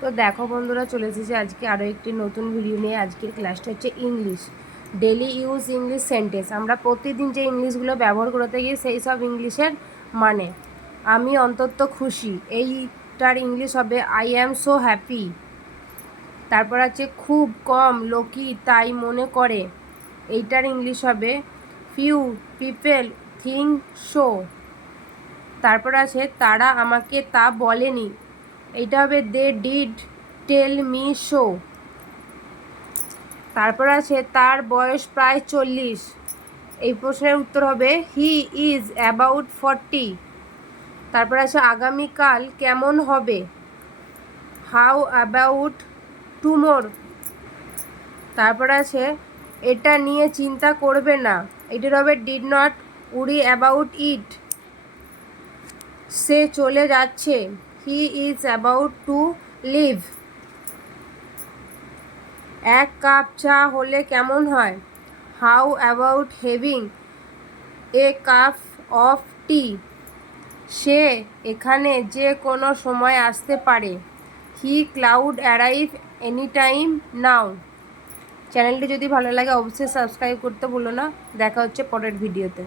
তো দেখো বন্ধুরা, চলে এসেছি আজকে আরও একটি নতুন ভিডিও নিয়ে। আজকের ক্লাসটা হচ্ছে English, daily use English sentence. আমরা প্রতিদিন যে ইংলিশগুলো ব্যবহার করতে গিয়ে সেই সব ইংলিশের মানে। আমি অন্তত খুশি, এইটার ইংলিশ হবে আই অ্যাম সো হ্যাপি। তারপর আছে খুব কম লোকই তাই মনে করে, এইটার ইংলিশ হবে ফিউ পিপল থিঙ্ক সো। তারপর আছে তারা আমাকে তা বলেনি, এইটা হবে they did tell me so. তারপর আছে তার বয়স প্রায় 40, এই প্রশ্নের উত্তর হবে হি ইজ অ্যাবাউট 40। তারপর আছে আগামীকাল কেমন হবে, হাউ অ্যাবাউট টুমোর। তারপর আছে এটা নিয়ে চিন্তা করবে না, এটার হবে did not worry about it. সে চলে যাচ্ছে, he is about to leave. এক কাপ চা হলে কেমন হয়, how about having a cup of tea. সে এখানে যে কোনো সময় আসতে পারে, he could arrive any time now. চ্যানেলটি যদি ভালো লাগে অবশ্যই সাবস্ক্রাইব করতে ভুলো না। দেখা হচ্ছে পরের ভিডিওতে।